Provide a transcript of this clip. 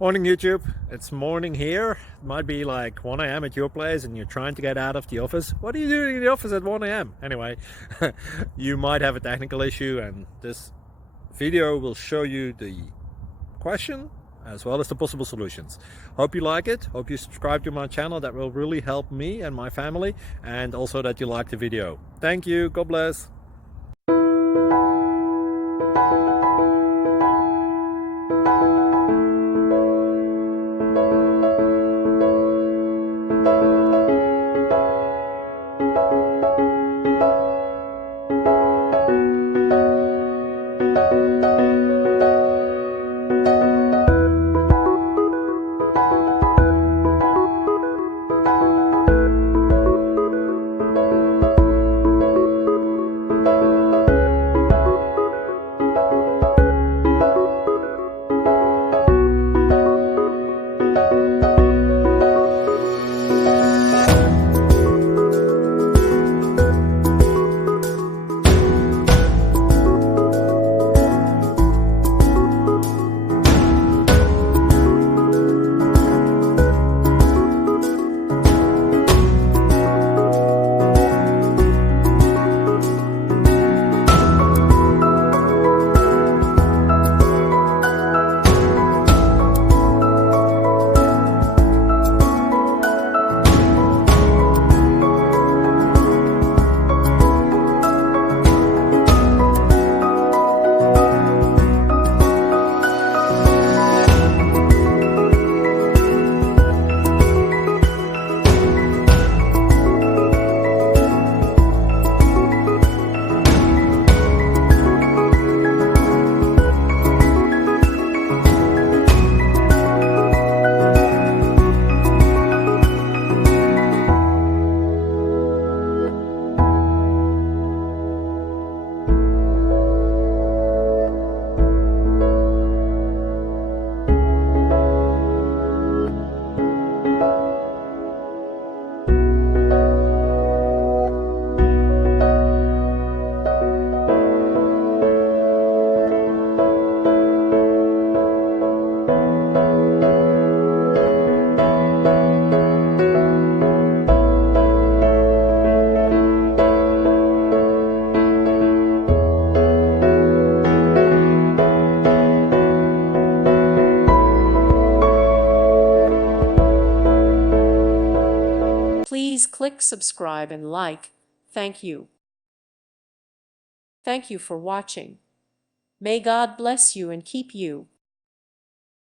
Morning YouTube, it's morning here. It might be like 1 a.m. at your place and you're trying to get out of the office. What are you doing in the office at 1 a.m.? Anyway, you might have a technical issue and this video will show you the question as well as the possible solutions. Hope you like it, hope you subscribe to my channel. That will really help me and my family, and also that you like the video. Thank you, God bless. Please click subscribe and like. Thank you. Thank you for watching. May God bless you and keep you.